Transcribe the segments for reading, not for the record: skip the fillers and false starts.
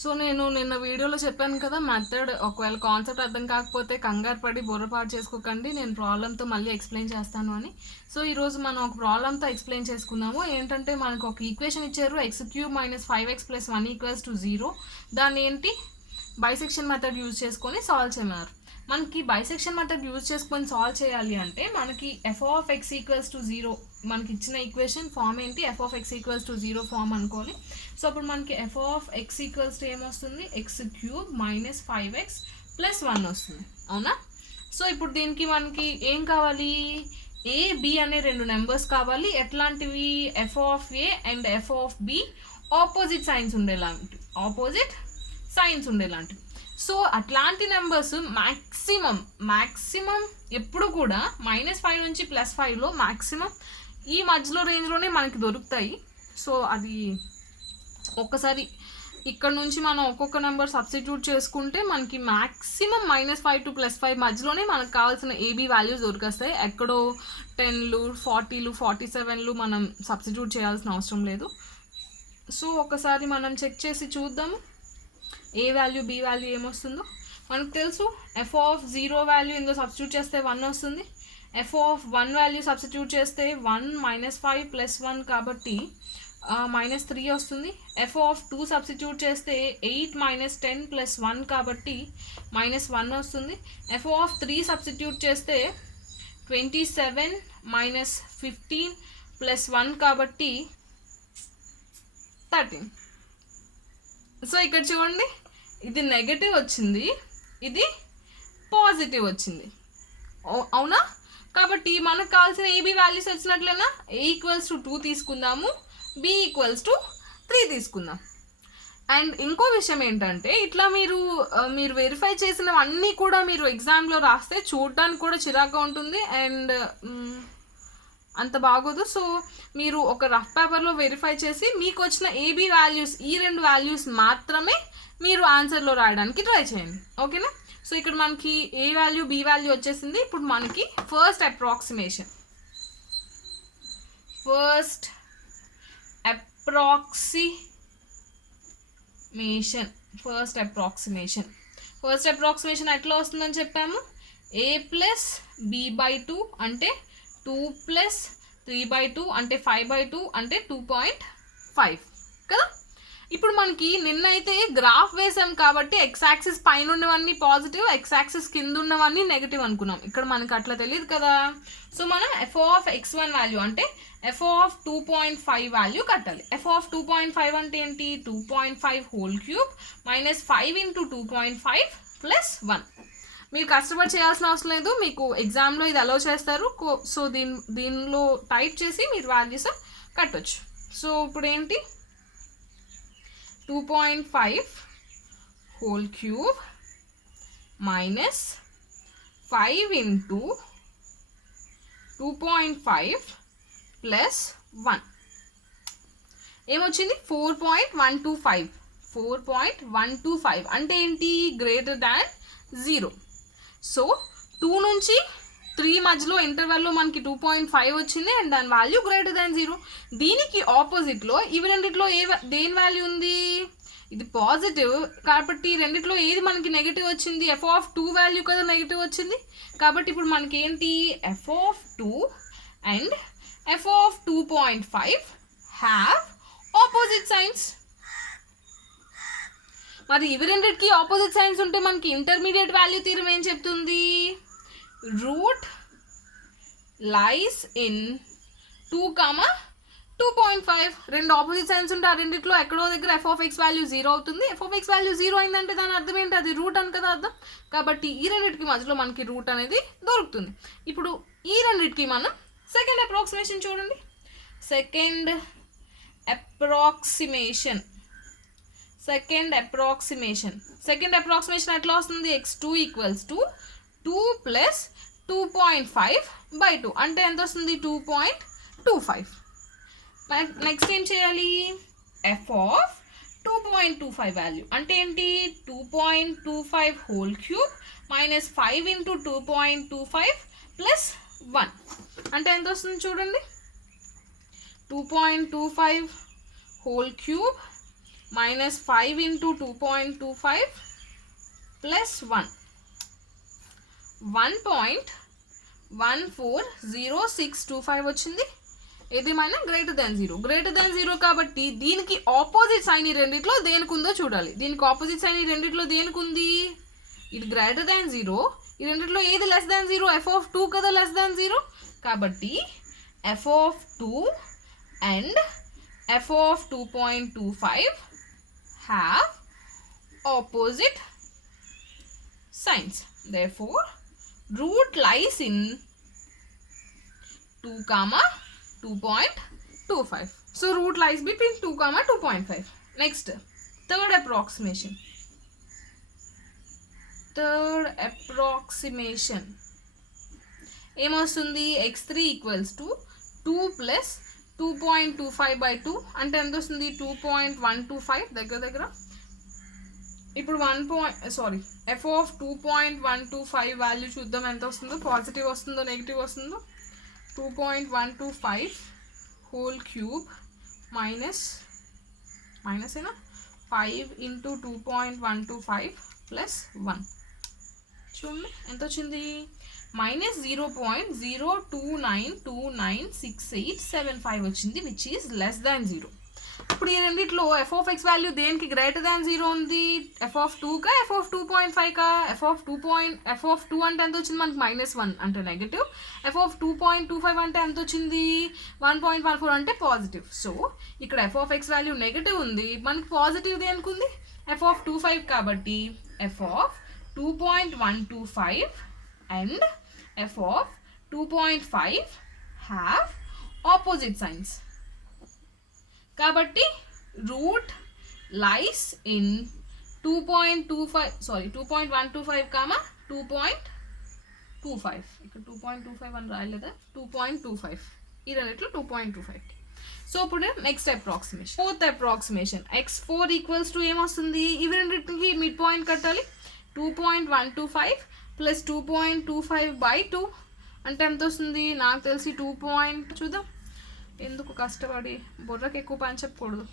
So నేను నిన్న వీడియోలో చెప్పాను కదా మెథడ్. ఒకవేళ కాన్సెప్ట్ అర్థం కాకపోతే కంగారు పడి బుర్రపాటు చేసుకోకండి, నేను ప్రాబ్లంతో మళ్ళీ ఎక్స్ప్లెయిన్ చేస్తాను అని. సో ఈరోజు మనం ఒక ప్రాబ్లంతో ఎక్స్ప్లెయిన్ చేసుకుందాము. ఏంటంటే మనకు ఒక ఈక్వేషన్ ఇచ్చారు, x³ - 5x + 1 = 0. దాన్ని ఏంటి బైసెక్షన్ మెథడ్ యూజ్ చేసుకొని సాల్వ్ చేయమన్నారు. మనకి బైసెక్షన్ మెథడ్ యూజ్ చేసుకొని సాల్వ్ చేయాలి అంటే మనకి f(x) = 0, మనకి ఇచ్చిన ఈక్వేషన్ ఫామ్ ఏంటి, f(x) = 0 ఫామ్ అనుకోవాలి. సో అప్పుడు మనకి f(x) ఏమొస్తుంది, x³ - 5x + 1 వస్తుంది, అవునా. సో ఇప్పుడు దీనికి మనకి ఏం కావాలి, a b అనే రెండు నెంబర్స్ కావాలి. ఎట్లాంటివి, f(a) and f(b) opposite signs ఉండేలాంటివి. సో అట్లాంటి నెంబర్స్ మ్యాక్సిమం ఎప్పుడు కూడా -5 నుంచి +5లో మ్యాక్సిమం ఈ మధ్యలో రేంజ్లోనే మనకి దొరుకుతాయి. సో అది ఒక్కసారి ఇక్కడ నుంచి మనం ఒక్కొక్క నెంబర్ సబ్స్టిట్యూట్ చేసుకుంటే మనకి మ్యాక్సిమం -5 to +5 మధ్యలోనే మనకు కావాల్సిన ఏబీ వాల్యూస్ దొరికేస్తాయి. ఎక్కడో 10లు 40లు 47లు మనం సబ్స్టిట్యూట్ చేయాల్సిన అవసరం లేదు. సో ఒకసారి మనం చెక్ చేసి చూద్దాము ఏ వాల్యూ బి వాల్యూ ఏమొస్తుందో. మనకు తెలుసు f(0) వాల్యూ ఇందులో సబ్స్టిట్యూట్ చేస్తే 1 వస్తుంది, f(1) వాల్యూ సబ్స్టిట్యూట్ చేస్తే 1 - 5 + 1 కాబట్టి -3 వస్తుంది. f(2) సబ్స్టిట్యూట్ చేస్తే 8 - 10 + 1 కాబట్టి -1 వస్తుంది. f(3) సబ్స్టిట్యూట్ చేస్తే 27 - 15 + 1 కాబట్టి 13. సో ఇక్కడ చూడండి, ఇది నెగటివ్ వచ్చింది, ఇది పాజిటివ్ వచ్చింది, అవునా. కాబట్టి మనకు కావాల్సిన ఏబీ వాల్యూస్ వచ్చినట్లయినా a = 2 తీసుకుందాము, b = 3 తీసుకుందాం. అండ్ ఇంకో విషయం ఏంటంటే ఇట్లా మీరు వెరిఫై చేసినవన్నీ కూడా మీరు ఎగ్జామ్లో రాస్తే చూడడానికి కూడా చిరాగ్గా ఉంటుంది అండ్ అంత బాగోదు. సో మీరు ఒక రఫ్ పేపర్లో వెరిఫై చేసి మీకు వచ్చిన ఏబీ వాల్యూస్, ఈ రెండు వాల్యూస్ మాత్రమే మీరు ఆన్సర్లో రాయడానికి ట్రై చేయండి, ఓకేనా. సో ఇక్కడ మనకి ఏ వాల్యూ బి వాల్యూ వచ్చేసింది. ఇప్పుడు మనకి ఫస్ట్ అప్రాక్సిమేషన్ ఎట్లా వస్తుందని చెప్పాము, a + b/2 అంటే 2 + 3/2 అంటే 5/2 అంటే 2.5 కదా. ఇప్పుడు మనకి నిన్నైతే గ్రాఫ్ వేసాం కాబట్టి x యాక్సిస్ పైన ఉన్నవన్నీ పాజిటివ్, x యాక్సిస్ కింద ఉన్నవన్నీ నెగిటివ్ అనుకున్నాం. ఇక్కడ మనకి అట్లా తెలియదు కదా. సో మనం f(x1) వాల్యూ అంటే f(2.5) వాల్యూ కట్టాలి. f(2.5) అంటే ఏంటి, 2.5³ - 5 × 2.5 + 1. మీరు కష్టపడి చేయాల్సిన అవసరం లేదు, మీకు ఎగ్జామ్లో ఇది అలౌ చేస్తారు. సో దీనిలో టైప్ చేసి మీరు వాల్యూస్ కట్టొచ్చు. సో ఇప్పుడు ఏంటి, 2.5³ - 5 × 2.5 + 1 ఏమొచ్చింది, 4.125 అంటే ఏంటి, > 0. సో 2 నుంచి 3 మధ్యలో ఇంటర్వెల్లో మనకి 2.5 వచ్చింది అండ్ దాని వాల్యూ > 0. దీనికి ఆపోజిట్లో ఇవి రెండిట్లో దేని వాల్యూ ఉంది, ఇది పాజిటివ్ కాబట్టి రెండిట్లో ఏది మనకి నెగిటివ్ వచ్చింది, f(2) వాల్యూ కదా నెగిటివ్ వచ్చింది. కాబట్టి ఇప్పుడు మనకి ఏంటి, f(2) and f(2.5) have opposite science. మరి ఇవి రెండింటికి ఆపోజిట్ సైన్స్ ఉంటే మనకి ఇంటర్మీడియట్ వాల్యూ థీరం ఏం చెప్తుంది, రూట్ లైస్ ఇన్ 2, 2.5. రెండు ఆపోజిట్ సైన్స్ ఉంటే ఆ రెండిట్లో ఎక్కడో దగ్గర f(x) వాల్యూ 0 అవుతుంది. f(x) వాల్యూ 0 అయిందంటే దాని అర్థం ఏంటి, అది రూట్ అని కదా అర్థం. కాబట్టి ఈ రెండింటికి మధ్యలో మనకి రూట్ అనేది దొరుకుతుంది. ఇప్పుడు ఈ రెండింటికి మనం సెకండ్ అప్రాక్సిమేషన్ చూడండి. సెకండ్ అప్రాక్సిమేషన్ ఎట్లా వస్తుంది, x2 = 2 + 2.5/2 అంటే ఎంత వస్తుంది, 2.25. నెక్స్ట్ ఏం చేయాలి, f(2.25) వాల్యూ అంటే ఏంటి, 2.25³ - 5 × 2.25 + 1 అంటే ఎంత వస్తుంది చూడండి, 2.25³ minus 5 into 2.25 plus 1. 1.140625 వచ్చింది. ఇది మన గ్రేటర్ దాన్ జీరో కాబట్టి దీనికి ఆపోజిట్ సైన్ ఈ రెండిట్లో దేనికి ఉందో చూడాలి. దీనికి ఆపోజిట్ సైన్ ఈ రెండిట్లో దేనికి ఉంది? ఇది గ్రేటర్ దాన్ జీరో, ఈ రెండిట్లో ఏది లెస్ దాన్ జీరో? f(2) కదా లెస్ దాన్ జీరో. కాబట్టి f(2) and f(2.25) have opposite signs. Therefore, root lies in 2, 2.25. So root lies between 2, 2.5. Next, third approximation. ఏమొస్తుంది? x3 equals to 2 plus 2.25 by 2 అంటే ఎంత వస్తుంది? 2.125 దగ్గర. ఇప్పుడు f(2.125) వాల్యూ చూద్దాం ఎంత వస్తుందో. పాజిటివ్ వస్తుందో నెగిటివ్ వస్తుందో? 2.125 హోల్ క్యూబ్ మైనస్ ఏనా 5 into 2.125 plus 1. చూడండి ఎంత వచ్చింది? -0.029296875 వచ్చింది, which is less than zero. ఇప్పుడు ఈ రెండిట్లో f(x) వాల్యూ దేనికి గ్రేటర్ దాన్ జీరో ఉంది? f(2) కా f(2.5) కా? f(2) అంటే ఎంత వచ్చింది మనకి? -1 అంటే నెగిటివ్. f(2.25) అంటే ఎంత వచ్చింది? 1.14 అంటే పాజిటివ్. సో ఇక్కడ f(x) వాల్యూ నెగిటివ్ ఉంది, మనకి పాజిటివ్ దేనికి ఉంది? f(25) కాబట్టి f(2.125) and f(2.5) have opposite signs. కాబట్టి రూట్ లైస్ ఇన్ 2.125, 2.25. ఇక్కడ 2.25 అని రాయలేదా? 2.25 ఈ రెండిట్లో 2.25. సో ఇప్పుడు next approximation, fourth approximation. x4 equals to ఏమొస్తుంది? ఇవి రెండింటికి మిడ్ పాయింట్ కట్టాలి. 2.125 ప్లస్ 2.25 by 2 అంటే ఎంత వస్తుంది? నాకు తెలిసి 2. చూద్దాం, ఎందుకు కష్టపడి బుర్రకి ఎక్కువ పని చెప్పకూడదు.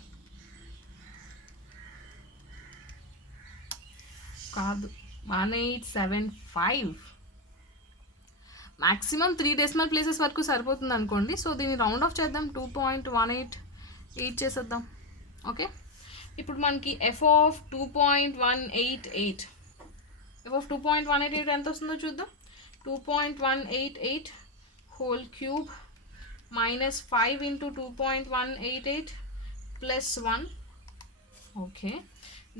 కాదు, 1875. మ్యాక్సిమం 3 డెసిమల్ ప్లేసెస్ వరకు సరిపోతుంది అనుకోండి. సో దీన్ని రౌండ్ ఆఫ్ చేద్దాం, 2.188 చేసేద్దాం. ఓకే, ఇప్పుడు మనకి f(2.188) ఎంత వస్తుందో చూద్దాం. 2.188 whole cube minus 5 into 2.188 plus 1. Okay,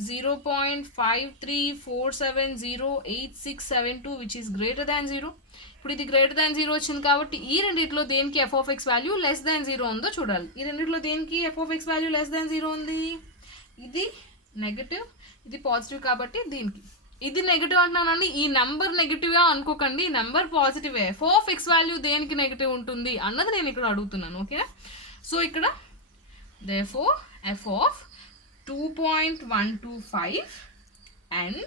0.53470867 which is greater than 0. ఇప్పుడు ఇది గ్రేటర్ దాన్ 0 వచ్చింది కాబట్టి ఈ రెండిట్లో దేనికి f(x) వాల్యూ లెస్ దాన్ 0 ఉందో చూడాలి. ఈ రెండిట్లో దేనికి f(x) వాల్యూ లెస్ దాన్ 0 ఉంది? ఇది నెగటివ్, ఇది పాజిటివ్ కాబట్టి దీనికి. ఇది నెగిటివ్ అంటున్నానండి, ఈ నెంబర్ నెగిటివ్గా అనుకోకండి, ఈ నెంబర్ పాజిటివే. f(x) వాల్యూ దేనికి నెగిటివ్ ఉంటుంది అన్నది నేను ఇక్కడ అడుగుతున్నాను. ఓకే, సో ఇక్కడ therefore f(2.125) and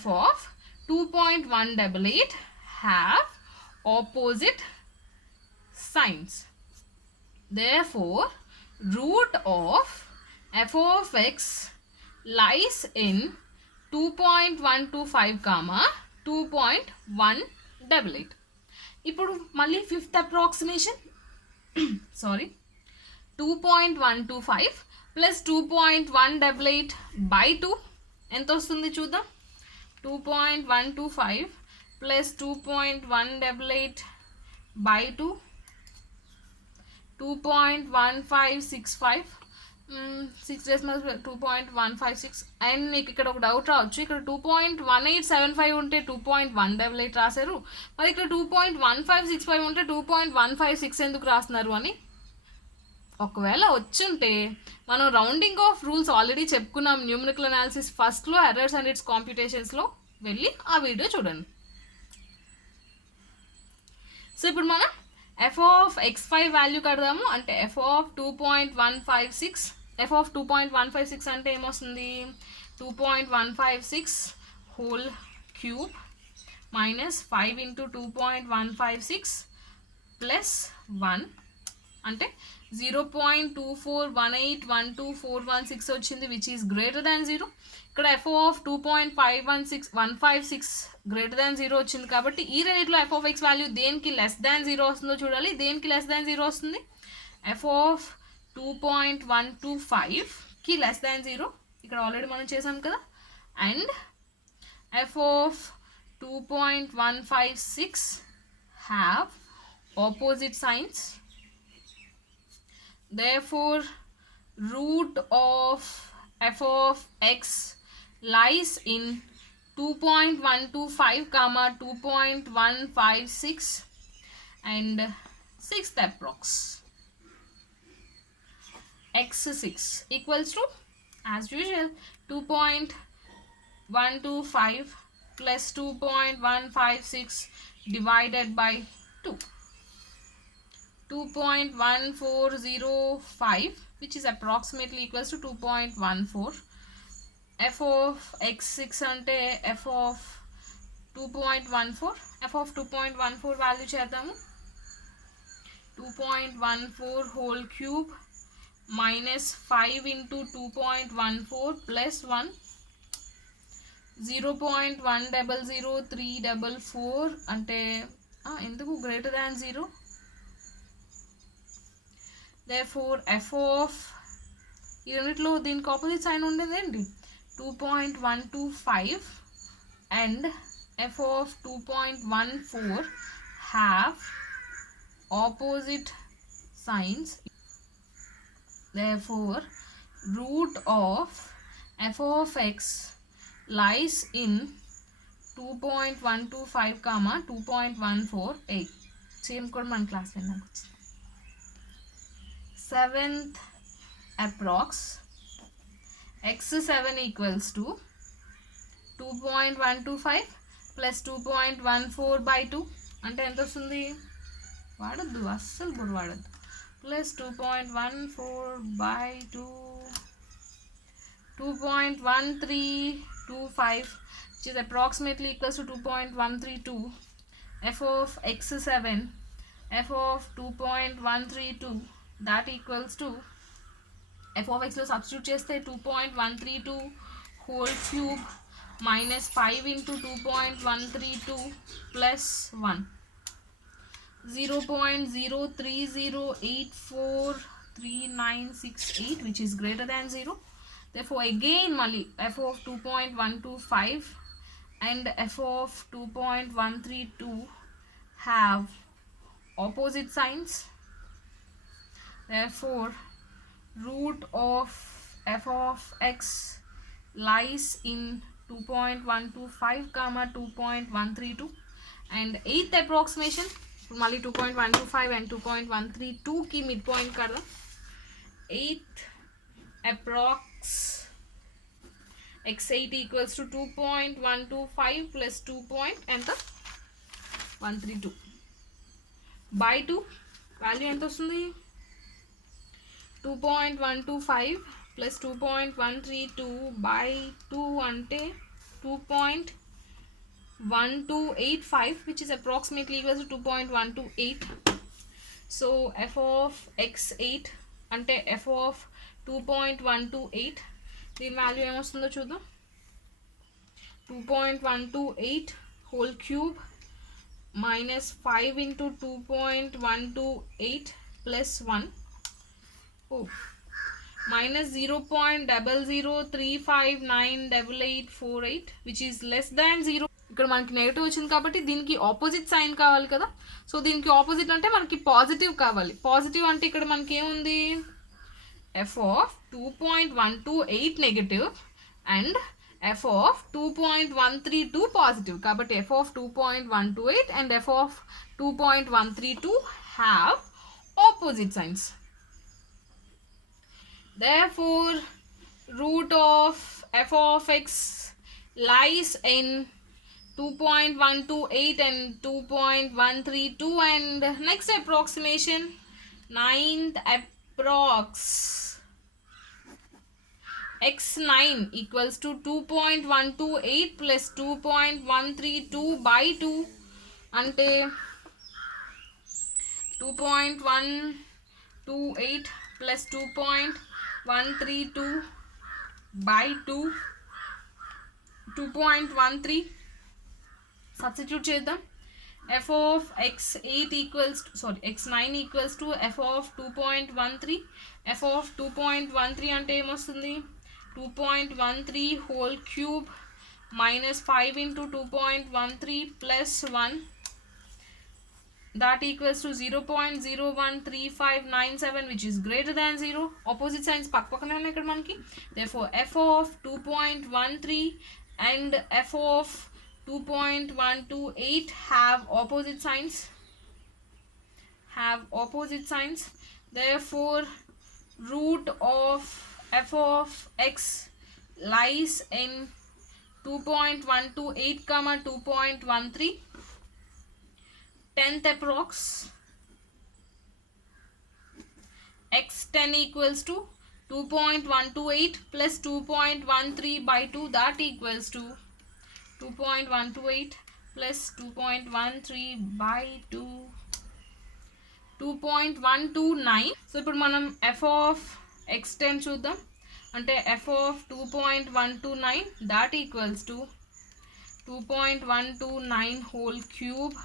f(2.188) have opposite signs. Therefore root of f(x) lies in 2.125, 2.188. ఇప్పుడు మళ్ళీ ఫిఫ్త్ అప్రాక్సిమేషన్. 2.125 ప్లస్ 2.188 by 2 ఎంత వస్తుంది చూద్దాం. 2.125 ప్లస్ 2.188 by 2, 2.1565. 6 డెసిమల్స్ 2.156. అండ్ మీకు ఇక్కడ ఒక డౌట్ రావచ్చు, ఇక్కడ 2.1875 ఉంటే 2.188 రాశారు, మరి ఇక్కడ 2.1565 ఉంటే 2.156 ఎందుకు రాస్తున్నారు అని. ఒకవేళ వచ్చుంటే మనం రౌండింగ్ ఆఫ్ రూల్స్ ఆల్రెడీ చెప్పుకున్నాం న్యూమరికల్ అనాలిసిస్ ఫస్ట్లో, ఎర్రర్స్ అండ్ ఇట్స్ కాంప్యూటేషన్స్లో వెళ్ళి ఆ వీడియో చూడండి. సో ఇప్పుడు మనం f(x5) వాల్యూ కడదాము. అంటే f(2.156) అంటే ఏమొస్తుంది? 2.156 whole cube minus 5 into 2.156 plus 1. అంటే 0.241812416 వచ్చింది, విచ్ ఈస్ గ్రేటర్ దాన్ 0. ఇక్కడ ఎఫ్ ఆఫ్ 2.516156 గ్రేటర్ దాన్ 0 వచ్చింది. కాబట్టి ఈ రెండిట్లో ఎఫ్ ఆఫ్ ఎక్స్ వాల్యూ దేనికి లెస్ దాన్ 0 వస్తుందో చూడాలి. దేనికి లెస్ దాన్ 0 వస్తుంది? ఎఫ్ ఆఫ్ 2.125కి లెస్ దాన్ 0 ఇక్కడ ఆల్రెడీ మనం చేసాం కదా. And F of 2.156 have opposite signs. Therefore, root of f of x lies in 2.125 comma 2.156 and 6th approx. x6 equals to, as usual, 2.125 plus 2.156 divided by 2. 2.1405, which is approximately equals to 2.14. f of x6 ante f of 2.14, f of 2.14 value చేద్దాము. 2.14 whole cube minus 5 into 2.14 plus 1, 0.100344 అంటే ఎందుకు greater than 0. therefore f of ఈ రెండిట్లో దీనికి opposite sign ఉండేదేంటి 2.125 and f of 2.14 have opposite signs. therefore root of f of x lies in 2.125 comma 2.148. Same కూడా మన క్లాస్లో నాకు వచ్చింది. 7th approx x7 equals to 2.125 plus 2.14 by 2 అంటే ఎంత వస్తుంది? వాడద్దు, అస్సలు బుర్ర వాడద్దు. Plus 2.14 by 2, 2.1325, which is approximately equals to 2.132. f of x7, f of 2.132, that equals to f of x లో సబ్స్టిట్యూట్ చేస్తే 2.132 whole cube minus 5 into 2.132 plus 1, 0.0308436968, which is greater than 0. therefore again mali f of 2.125 and f of 2.132 have opposite signs. therefore root of f of x lies in 2.125 comma 2.132 and 8th approximation mali 2.125 and 2.132 की mid point कर दो. 8th approx x8 equals to 2.125 plus 2.132 by 2 value ఎంత వస్తుంది? 2.125 plus 2.132 by 2 అంటే 2.1285, which is approximately equals to 2.128. so f of x8 అంటే f of 2.128, దీని value ఏమొస్తుందో చూద్దాం. 2.128 whole cube minus 5 into 2.128 plus 1, minus 0.0035988848, which is less than 0. ఇక్కడ మనకి negative వచ్చింది కాబట్టి దీనికి ఆపోజిట్ సైన్ కావాలి కదా. సో దీనికి ఆపోజిట్ అంటే మనకి పాజిటివ్ కావాలి. పాజిటివ్ అంటే ఇక్కడ మనకి ఏముంది? f of 2.128 negative and f of 2.132 positive. కాబట్టి f of 2.128 and f of 2.132 have opposite signs. therefore root of f of x lies in 2.128 and 2.132 and next approximation 9th approx x9 equals to 2.128 plus 2.132 by 2 అంటే 2.1 28 plus 2.132 by 2, 2.13. Substitute చేద్దాం. f of x8 equals to, sorry, x9 equals to f of 2.13. f of 2.13 అంటే ఏమొస్తుంది? 2.13 whole cube minus 5 into 2.13 plus 1, that equals to 0.013597, which is greater than 0. Opposite signs పక్కనే ఉన్నాయి ఇక్కడ మనకి. Therefore f of 2.13 and f of 2.128 have opposite signs. Therefore root of f of x lies in 2.128 comma 2.13. 10th approx. x10 equals to 2.128 plus 2.13 by 2, that equals to 2.128 plus 2.13 by 2, 2.129. So ఇప్పుడు మనం f of x10 చూద్దాం. అంటే f of 2.129 that equals to 2.129 whole cube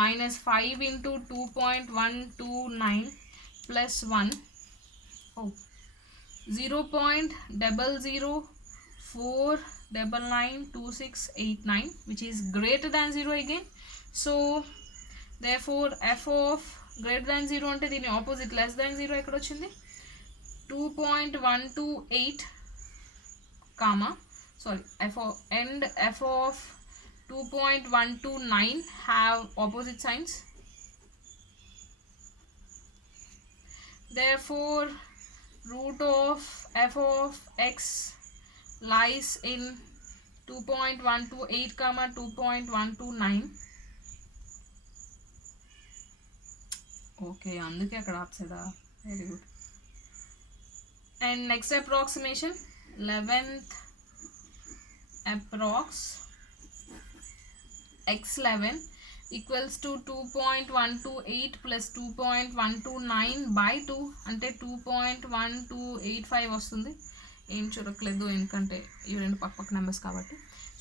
minus 5 into 2.129 plus 1, 0.00499689, which is greater than 0 again. So therefore f of greater than 0 అంటే దీని opposite less than 0 ఎక్కడ వచ్చింది? 2.128 comma, sorry, f of 2.129 have opposite signs. Therefore root of f of x lies in 2.128 comma 2.129. okay, అందుకే అక్కడ ఆప్సదా. Very good. And next approximation 11th approx. x11 equals to 2.128 plus 2.129 by 2 అంటే 2.1285 వస్తుంది. ఏం చూడట్లేదు ఎందుకంటే ఇవి రెండు పక్క నెంబర్స్ కాబట్టి.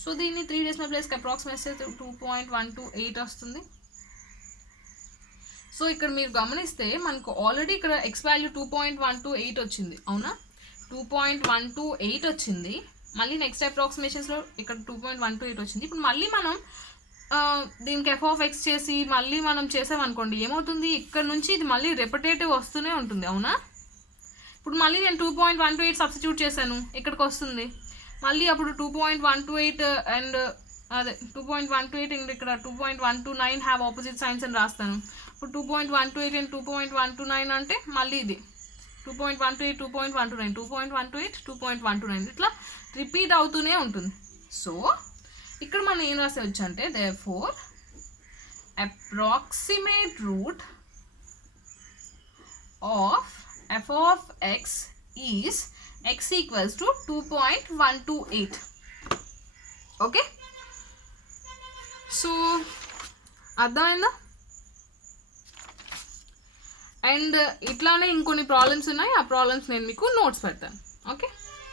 సో దీన్ని 3 డెసిమల్ ప్లేస్కి అప్రాక్సిమేట్ చేస్తే 2.128 వస్తుంది. సో ఇక్కడ మీరు గమనిస్తే మనకు ఆల్రెడీ ఇక్కడ ఎక్స్ వాల్యూ 2.128 వచ్చింది, అవునా? 2.128 వచ్చింది. మళ్ళీ నెక్స్ట్ అప్రాక్సిమేషన్స్లో ఇక్కడ 2.128 వచ్చింది. ఇప్పుడు మళ్ళీ మనం దీనికి ఎఫ్ ఆఫ్ ఎక్స్ చేసి మళ్ళీ మనం చేసామనుకోండి, ఏమవుతుంది? ఇక్కడ నుంచి ఇది మళ్ళీ రెపిటేటివ్ వస్తూనే ఉంటుంది, అవునా? ఇప్పుడు మళ్ళీ నేను 2.128 సబ్స్టిట్యూట్ చేశాను, ఇక్కడికి వస్తుంది. మళ్ళీ అప్పుడు 2.128 అండ్ అదే 2.128 అండ్ ఇక్కడ 2.129 హ్యావ్ ఆపోజిట్ సైన్స్ అని రాస్తాను. ఇప్పుడు 2.128 అండ్ 2.129 అంటే మళ్ళీ ఇది 2.128 2.129 2.128 2.129 ఇట్లా రిపీట్ అవుతూనే ఉంటుంది. సో ఇక్కడ మనం ఏం రాసేవచ్చు అంటే therefore approximate root of f of x is x equals to 2.128. Okay, so అర్థమైందా? అండ్ ఇట్లానే ఇంకొన్ని ప్రాబ్లమ్స్ ఉన్నాయి, ఆ ప్రాబ్లమ్స్ నేను మీకు నోట్స్ పెడతాను. ఓకే.